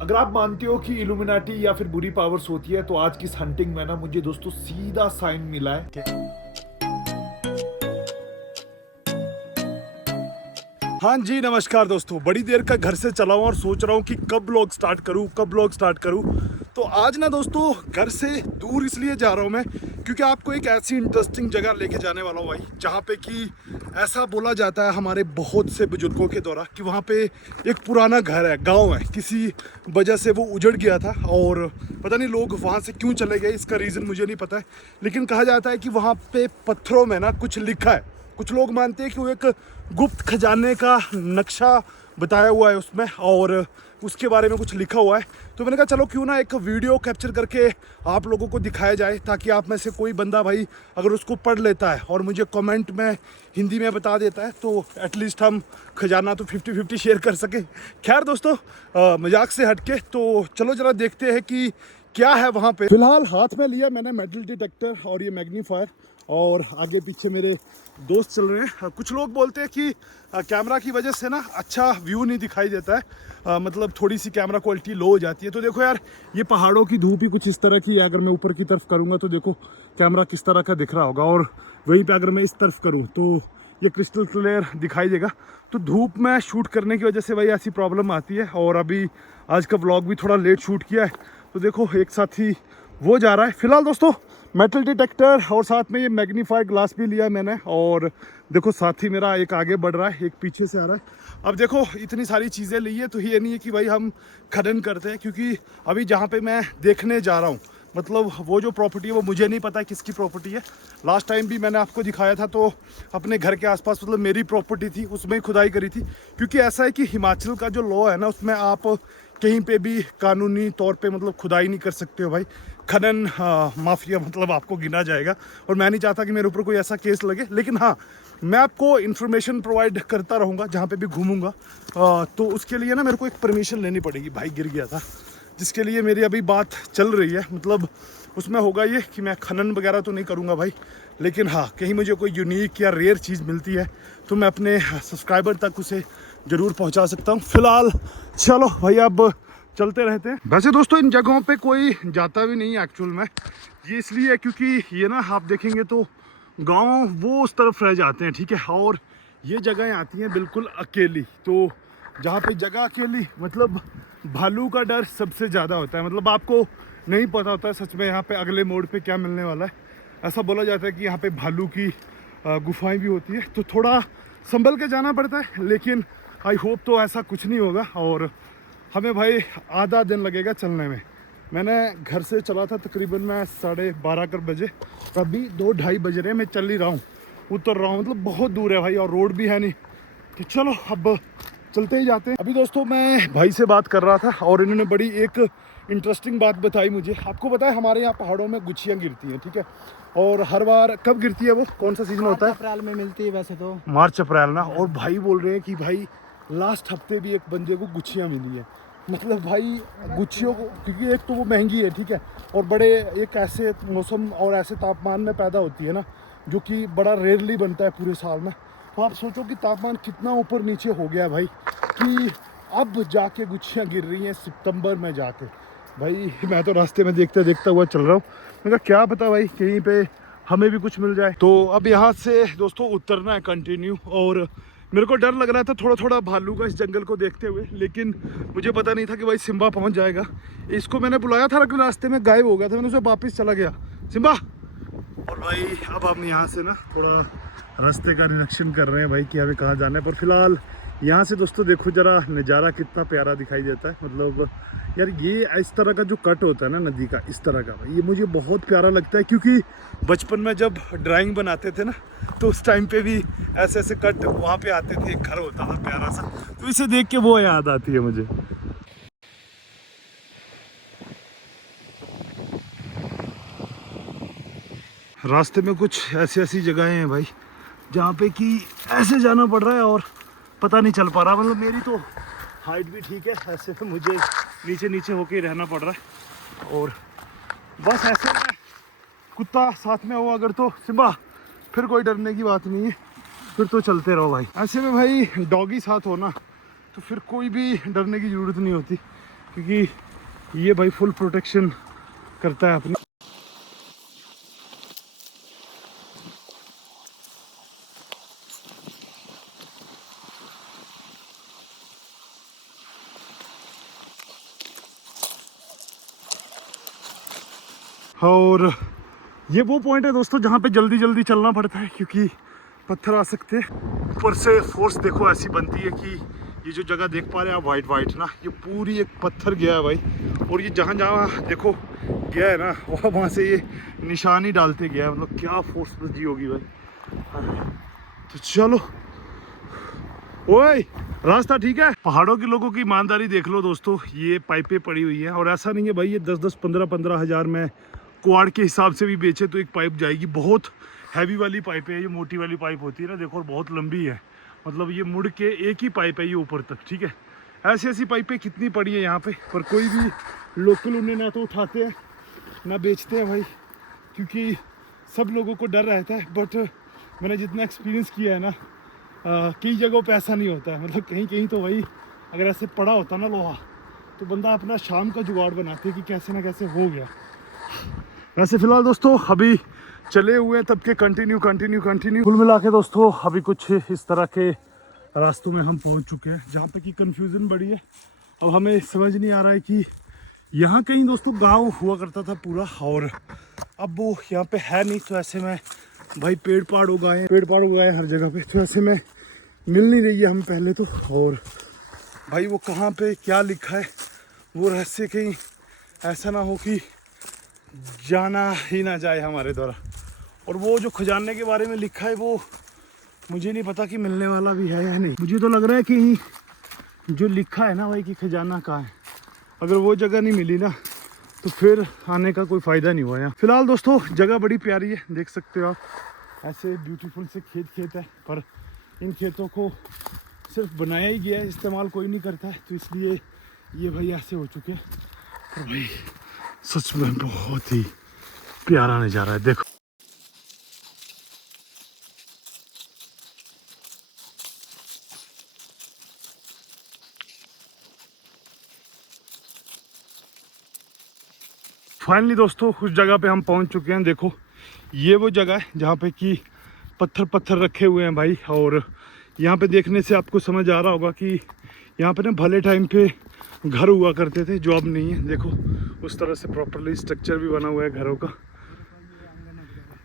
अगर आप मानते हो कि इल्यूमिनाटी या फिर बुरी पावर्स होती है तो आज की इस हंटिंग में ना मुझे दोस्तों सीधा साइन मिला है। हाँ जी, नमस्कार दोस्तों। बड़ी देर का घर से चला हूँ और सोच रहा हूँ कि कब ब्लॉग स्टार्ट करूँ। तो आज ना दोस्तों घर से दूर इसलिए जा रहा हूँ मैं क्योंकि आपको एक ऐसी इंटरेस्टिंग जगह लेके जाने वाला हूँ भाई, जहाँ पे कि ऐसा बोला जाता है हमारे बहुत से बुजुर्गों के द्वारा कि वहाँ पे एक पुराना घर है, गांव है, किसी वजह से वो उजड़ गया था और पता नहीं लोग वहाँ से क्यों चले गए, इसका रीज़न मुझे नहीं पता है। लेकिन कहा जाता है कि वहाँ पे पत्थरों में ना कुछ लिखा है। कुछ लोग मानते हैं कि वो एक गुप्त खजाने का नक्शा बताया हुआ है उसमें और उसके बारे में कुछ लिखा हुआ है। तो मैंने कहा चलो क्यों ना एक वीडियो कैप्चर करके आप लोगों को दिखाया जाए, ताकि आप में से कोई बंदा भाई अगर उसको पढ़ लेता है और मुझे कमेंट में हिंदी में बता देता है तो एटलीस्ट हम खजाना तो 50-50 शेयर कर सके। खैर दोस्तों, मजाक से हटके तो चलो जरा देखते हैं कि क्या है वहाँ पे। फिलहाल हाथ में लिया मैंने मेटल डिटेक्टर और ये मैग्नीफायर, और आगे पीछे मेरे दोस्त चल रहे हैं। कुछ लोग बोलते हैं कि कैमरा की वजह से ना अच्छा व्यू नहीं दिखाई देता है, मतलब थोड़ी सी कैमरा क्वालिटी लो हो जाती है। तो देखो यार, ये पहाड़ों की धूप ही कुछ इस तरह की है। अगर मैं ऊपर की तरफ करूँगा तो देखो कैमरा किस तरह का दिख रहा होगा, और वहीं पे अगर मैं इस तरफ करूँ तो ये क्रिस्टल क्लियर दिखाई देगा। तो धूप में शूट करने की वजह से भाई ऐसी प्रॉब्लम आती है। और अभी आज का व्लॉग भी थोड़ा लेट शूट किया है, तो देखो एक साथ ही वो जा रहा है। फिलहाल दोस्तों मेटल डिटेक्टर और साथ में ये मैग्नीफाइड ग्लास भी लिया मैंने, और देखो साथ ही मेरा एक आगे बढ़ रहा है, एक पीछे से आ रहा है। अब देखो इतनी सारी चीज़ें ली है तो ये नहीं है कि भाई हम खनन करते हैं, क्योंकि अभी जहाँ पे मैं देखने जा रहा हूँ, मतलब वो जो प्रॉपर्टी है वो मुझे नहीं पता है किसकी प्रॉपर्टी है। लास्ट टाइम भी मैंने आपको दिखाया था तो अपने घर के आसपास मतलब मेरी प्रॉपर्टी थी, उसमें ही खुदाई करी थी। क्योंकि ऐसा है कि हिमाचल का जो लॉ है ना, उसमें आप कहीं पे भी कानूनी तौर पे मतलब खुदाई नहीं कर सकते हो भाई। खनन माफिया मतलब आपको गिना जाएगा, और मैं नहीं चाहता कि मेरे ऊपर कोई ऐसा केस लगे। लेकिन हाँ, मैं आपको इन्फॉर्मेशन प्रोवाइड करता रहूँगा जहाँ पे भी घूमूंगा। तो उसके लिए ना मेरे को एक परमिशन लेनी पड़ेगी। भाई गिर गया था, जिसके लिए मेरी अभी बात चल रही है। मतलब उसमें होगा ये कि मैं खनन वगैरह तो नहीं करूँगा भाई, लेकिन हाँ कहीं मुझे कोई यूनिक या रेयर चीज़ मिलती है तो मैं अपने सब्सक्राइबर तक उसे ज़रूर पहुँचा सकता हूँ। फिलहाल चलो भाई अब चलते रहते हैं। वैसे दोस्तों इन जगहों पे कोई जाता भी नहीं है एक्चुअल में। ये इसलिए है क्योंकि ये ना आप देखेंगे तो गांव वो उस तरफ रह जाते हैं, ठीक है, और ये जगहें आती हैं बिल्कुल अकेली। तो जहाँ पे जगह अकेली मतलब भालू का डर सबसे ज़्यादा होता है। मतलब आपको नहीं पता होता है सच में यहाँ पे अगले मोड़ पे क्या मिलने वाला है। ऐसा बोला जाता है कि यहाँ पे भालू की गुफाएं भी होती है, तो थोड़ा संभल के जाना पड़ता है। लेकिन आई होप तो ऐसा कुछ नहीं होगा, और हमें भाई आधा दिन लगेगा चलने में। मैंने घर से चला था तकरीबन मैं 12:30 बजे, अभी 2-2:30 बज रहे हैं, मैं चल ही रहा हूँ, उतर रहा हूँ। मतलब बहुत दूर है भाई और रोड भी है नहीं। तो चलो अब चलते ही जाते हैं। अभी दोस्तों मैं भाई से बात कर रहा था और इन्होंने बड़ी एक इंटरेस्टिंग बात बताई मुझे। आपको पता है हमारे यहाँ पहाड़ों में गुच्छियाँ गिरती हैं, ठीक है, और हर बार कब गिरती है, वो कौन सा सीजन होता है? अप्रैल में मिलती है वैसे तो, मार्च अप्रैल ना। और भाई बोल रहे हैं कि भाई लास्ट हफ्ते भी एक बंदे को गुच्छियाँ मिली है। मतलब भाई गुच्छियों को, क्योंकि एक तो वो महंगी है, ठीक है, और बड़े एक ऐसे मौसम और ऐसे तापमान में पैदा होती है ना, जो कि बड़ा रेयरली बनता है पूरे साल में। तो आप सोचो कि तापमान कितना ऊपर नीचे हो गया है भाई, कि अब जाके गुच्छियाँ गिर रही हैं सितंबर में जाके। भाई मैं तो रास्ते में देखते देखता हुआ चल रहा हूँ, मैं कहा क्या पता भाई कहीं पे हमें भी कुछ मिल जाए। तो अब यहाँ से दोस्तों उतरना है कंटिन्यू, और मेरे को डर लग रहा था थोड़ा थोड़ा भालू का इस जंगल को देखते हुए, लेकिन मुझे पता नहीं था कि भाई सिम्बा पहुँच जाएगा। इसको मैंने बुलाया था लेकिन रास्ते में गायब हो गया था, मैंने उसे वापस चला गया, सिम्बा। और भाई अब हम यहाँ से ना थोड़ा रास्ते का निरीक्षण कर रहे हैं भाई कि हमें कहाँ जाना है। पर फिलहाल यहाँ से दोस्तों देखो जरा नज़ारा कितना प्यारा दिखाई देता है। मतलब यार ये इस तरह का जो कट होता है ना नदी का, इस तरह का भाई, ये मुझे बहुत प्यारा लगता है। क्योंकि बचपन में जब ड्राइंग बनाते थे ना, तो उस टाइम पे भी ऐसे ऐसे कट वहाँ पे आते थे, एक घर होता था प्यारा सा, तो इसे देख के वो याद आती है मुझे। रास्ते में कुछ ऐसी ऐसी जगहें हैं भाई जहाँ पे कि ऐसे जाना पड़ रहा है और पता नहीं चल पा रहा। मतलब मेरी तो हाइट भी ठीक है, ऐसे में मुझे नीचे नीचे होके रहना पड़ रहा है, और बस ऐसे में कुत्ता साथ में हो अगर तो सिम्बा फिर कोई डरने की बात नहीं है, फिर तो चलते रहो भाई। ऐसे में भाई डॉगी साथ हो ना तो फिर कोई भी डरने की ज़रूरत नहीं होती, क्योंकि ये भाई फुल प्रोटेक्शन करता है अपनी। और ये वो पॉइंट है दोस्तों जहाँ पे जल्दी जल्दी चलना पड़ता है क्योंकि पत्थर आ सकते हैं। ऊपर से फोर्स देखो ऐसी बनती है कि ये जो जगह देख पा रहे हैं आप वाइट वाइट ना, ये पूरी एक पत्थर गया है भाई। और ये जहाँ जहाँ देखो गया है ना वहाँ से ये निशानी डालते गया है, मतलब क्या फोर्स बची होगी भाई। तो चलो ओए रास्ता ठीक है। पहाड़ों के लोगों की ईमानदारी देख लो दोस्तों, ये पाइपें पड़ी हुई हैं और ऐसा नहीं है भाई ये 10-10 15-15 हज़ार में क्वाड के हिसाब से भी बेचे तो एक पाइप जाएगी। बहुत हैवी वाली पाइप है, ये मोटी वाली पाइप होती है ना देखो, और बहुत लंबी है, मतलब ये मुड़ के एक ही पाइप है ये ऊपर तक, ठीक है। ऐसी ऐसी पाइपें कितनी पड़ी है यहाँ पे, पर कोई भी लोकल उन्हें ना तो उठाते हैं ना बेचते हैं भाई, क्योंकि सब लोगों को डर रहता है। बट मैंने जितना एक्सपीरियंस किया है ना, कई जगहों पे ऐसा नहीं होता है, मतलब कहीं कहीं तो भाई अगर ऐसे पड़ा होता ना लोहा तो बंदा अपना शाम का जुगाड़ बनाते कि कैसे ना कैसे हो गया। वैसे फिलहाल दोस्तों अभी चले हुए तब के कंटिन्यू कुल मिला के दोस्तों अभी कुछ इस तरह के रास्तों में हम पहुंच चुके हैं जहाँ पे कि कंफ्यूजन बड़ी है। अब हमें समझ नहीं आ रहा है कि यहाँ कहीं दोस्तों गांव हुआ करता था पूरा, और अब वो यहाँ पे है नहीं। तो ऐसे में भाई पेड़ पाड़ उगाए हर जगह पे, तो ऐसे में मिल नहीं रही है हमें पहले तो। और भाई वो कहाँ पे क्या लिखा है वो रहस्य, कहीं ऐसा ना हो कि जाना ही ना जाए हमारे द्वारा। और वो जो खजाने के बारे में लिखा है वो मुझे नहीं पता कि मिलने वाला भी है या नहीं। मुझे तो लग रहा है कि जो लिखा है ना भाई कि खजाना कहाँ है, अगर वो जगह नहीं मिली ना तो फिर आने का कोई फ़ायदा नहीं हुआ यहाँ। फिलहाल दोस्तों जगह बड़ी प्यारी है, देख सकते हो आप, ऐसे ब्यूटीफुल से खेत है, पर इन खेतों को सिर्फ बनाया ही गया है, इस्तेमाल कोई नहीं करता है, तो इसलिए ये भाई ऐसे हो चुके हैं। तो भाई सच में बहुत ही प्यारा नज़ारा है, देखो। फाइनली दोस्तों उस जगह पे हम पहुंच चुके हैं। देखो ये वो जगह है जहाँ पे कि पत्थर रखे हुए हैं भाई, और यहाँ पे देखने से आपको समझ आ रहा होगा कि यहाँ पे ना भले टाइम पे घर हुआ करते थे जो अब नहीं है। देखो उस तरह से प्रॉपरली स्ट्रक्चर भी बना हुआ है घरों का।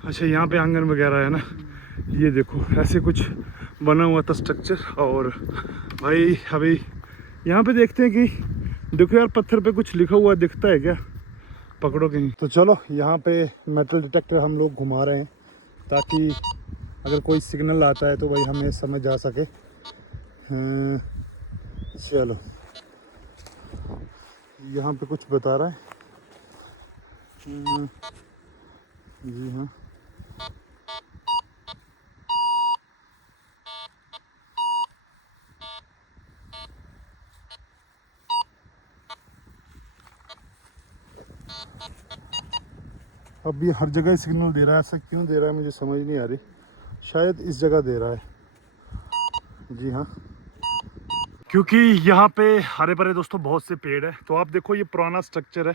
अच्छा यहाँ पे आंगन वगैरह है ना, ये देखो ऐसे कुछ बना हुआ था स्ट्रक्चर। और भाई अभी यहाँ पे देखते हैं कि देखो यार पत्थर पे कुछ लिखा हुआ दिखता है क्या, पकड़ो कहीं। तो चलो यहाँ पे मेटल डिटेक्टर हम लोग घुमा रहे हैं ताकि अगर कोई सिग्नल आता है तो भाई हमें समझ आ सके। चलो यहाँ पे कुछ बता रहा है। जी हाँ, अब ये हर जगह सिग्नल दे रहा है, ऐसा क्यों दे रहा है मुझे समझ नहीं आ रही। शायद इस जगह दे रहा है, जी हाँ, क्योंकि यहाँ पे हरे भरे दोस्तों बहुत से पेड़ है। तो आप देखो ये पुराना स्ट्रक्चर है,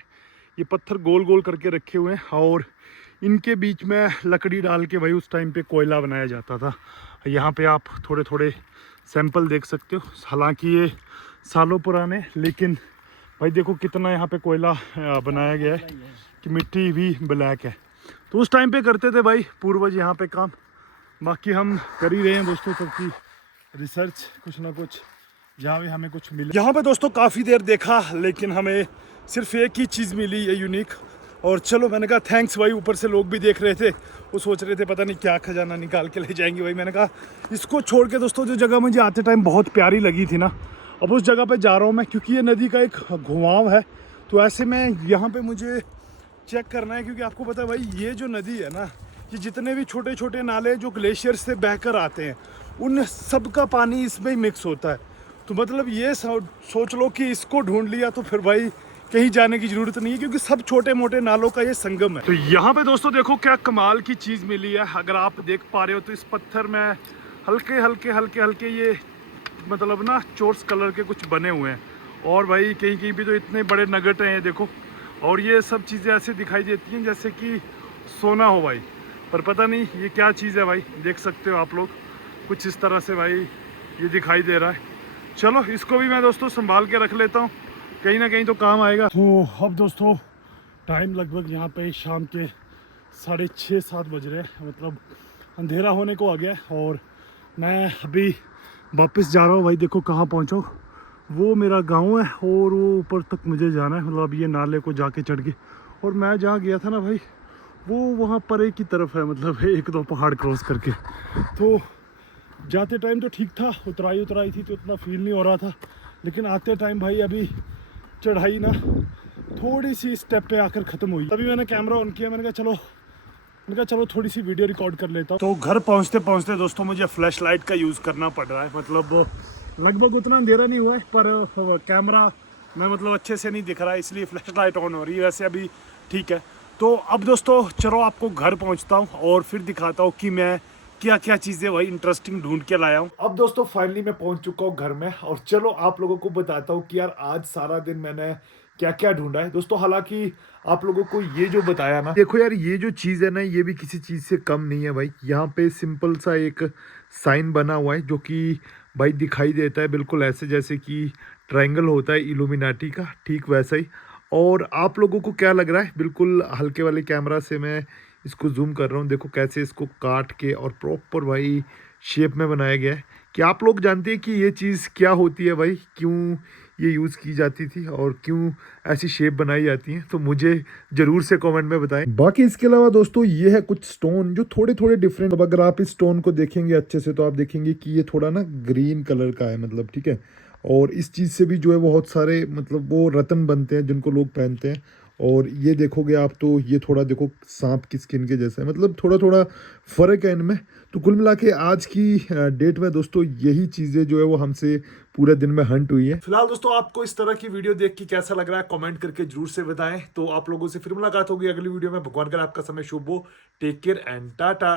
ये पत्थर गोल गोल करके रखे हुए हैं और इनके बीच में लकड़ी डाल के भाई उस टाइम पे कोयला बनाया जाता था। यहाँ पे आप थोड़े थोड़े सैंपल देख सकते हो, हालांकि ये सालों पुराने, लेकिन भाई देखो कितना यहाँ पे कोयला बनाया गया है कि मिट्टी भी ब्लैक है। तो उस टाइम पे करते थे भाई पूर्वज यहाँ पे काम। बाकी हम कर ही रहे हैं दोस्तों सबकी रिसर्च, कुछ ना कुछ जहाँ भी हमें कुछ मिले। यहाँ पे दोस्तों काफ़ी देर देखा लेकिन हमें सिर्फ एक ही चीज़ मिली, ये यूनिक। और चलो मैंने कहा थैंक्स भाई, ऊपर से लोग भी देख रहे थे, वो सोच रहे थे पता नहीं क्या खजाना निकाल के ले जाएंगे भाई। मैंने कहा इसको छोड़ के दोस्तों जो जगह मुझे आते टाइम बहुत प्यारी लगी थी ना, अब उस जगह पे जा रहा हूँ मैं, क्योंकि ये नदी का एक घुमाव है। तो ऐसे में यहाँ पे मुझे चेक करना है, क्योंकि आपको पता है भाई ये जो नदी है ना, ये जितने भी छोटे छोटे नाले जो ग्लेशियर से बहकर आते हैं उन सब का पानी इसमें ही मिक्स होता है। तो मतलब ये सोच लो कि इसको ढूंढ लिया तो फिर भाई कहीं जाने की जरूरत नहीं है, क्योंकि सब छोटे मोटे नालों का ये संगम है। तो यहाँ पे दोस्तों देखो क्या कमाल की चीज़ मिली है। अगर आप देख पा रहे हो तो इस पत्थर में हल्के हल्के ये मतलब ना चोर्स कलर के कुछ बने हुए हैं, और भाई कहीं कहीं भी तो इतने बड़े नगट हैं, देखो। और ये सब चीज़ें ऐसे दिखाई देती हैं जैसे कि सोना हो भाई, पर पता नहीं ये क्या चीज़ है भाई। देख सकते हो आप लोग, कुछ इस तरह से भाई ये दिखाई दे रहा है। चलो इसको भी मैं दोस्तों संभाल के रख लेता हूँ, कहीं ना कहीं तो काम आएगा। तो अब दोस्तों टाइम लगभग यहाँ पे शाम के 6:30-7 बज रहे हैं, मतलब अंधेरा होने को आ गया है। और मैं अभी वापस जा रहा हूँ भाई। देखो कहाँ पहुँचा हूँ, वो मेरा गांव है और वो ऊपर तक मुझे जाना है, मतलब ये नाले को जाके चढ़ के। और मैं जहाँ गया था ना भाई, वो वहाँ पर एक ही तरफ है, मतलब 1-2 पहाड़ क्रॉस करके। तो जाते टाइम तो ठीक था, उतराई थी तो उतना फील नहीं हो रहा था, लेकिन आते टाइम भाई अभी चढ़ाई ना थोड़ी सी स्टेप पे आकर ख़त्म हुई। तभी मैंने कैमरा ऑन किया, मैंने कहा चलो थोड़ी सी वीडियो रिकॉर्ड कर लेता हूँ। तो घर पहुँचते पहुँचते दोस्तों मुझे फ्लैश लाइट का यूज़ करना पड़ रहा है, मतलब लगभग उतना अंधेरा नहीं हुआ है, पर कैमरा में मतलब अच्छे से नहीं दिख रहा है, इसलिए फ्लैश लाइट ऑन हो रही है। वैसे अभी ठीक है। तो अब दोस्तों चलो आपको घर पहुँचता हूँ और फिर दिखाता हूँ कि मैं क्या क्या चीज़ें वही इंटरेस्टिंग ढूंढ के लाया हूँ। अब दोस्तों फाइनली मैं पहुंच चुका हूँ घर में, और चलो आप लोगों को बताता हूँ कि यार आज सारा दिन मैंने क्या क्या ढूंढा है दोस्तों। हालांकि आप लोगों को ये जो बताया ना, देखो यार ये जो चीज़ है ना, ये भी किसी चीज़ से कम नहीं है भाई। यहाँ पे सिंपल सा एक साइन बना हुआ है जो कि भाई दिखाई देता है बिल्कुल ऐसे जैसे कि ट्रायंगल होता है इल्यूमिनाटी का, ठीक वैसा ही। और आप लोगों को क्या लग रहा है, बिल्कुल हल्के वाले कैमरा से मैं इसको जूम कर रहा हूँ, देखो कैसे इसको काट के और प्रॉपर भाई शेप में बनाया गया है। क्या आप लोग जानते हैं कि ये चीज़ क्या होती है भाई, क्यों ये यूज़ की जाती थी और क्यों ऐसी शेप बनाई जाती है? तो मुझे ज़रूर से कमेंट में बताएं। बाकी इसके अलावा दोस्तों ये है कुछ स्टोन जो थोड़े थोड़े डिफरेंट। अब अगर आप इस स्टोन को देखेंगे अच्छे से तो आप देखेंगे कि ये थोड़ा ना ग्रीन कलर का है, मतलब ठीक है। और इस चीज़ से भी जो है बहुत सारे मतलब वो रत्न बनते हैं जिनको लोग पहनते हैं। और ये देखोगे आप तो ये थोड़ा देखो सांप की स्किन के जैसा है, मतलब थोड़ा थोड़ा फ़र्क है इनमें। तो कुल मिला के आज की डेट में दोस्तों यही चीज़ें जो है वो हमसे पूरे दिन में हंट हुई है। फिलहाल दोस्तों आपको इस तरह की वीडियो देख के कैसा लग रहा है कमेंट करके जरूर से बताएं। तो आप लोगों से फिर मुलाकात होगी अगली वीडियो में। भगवान कर आपका समय शुभ हो। Take care and Tata.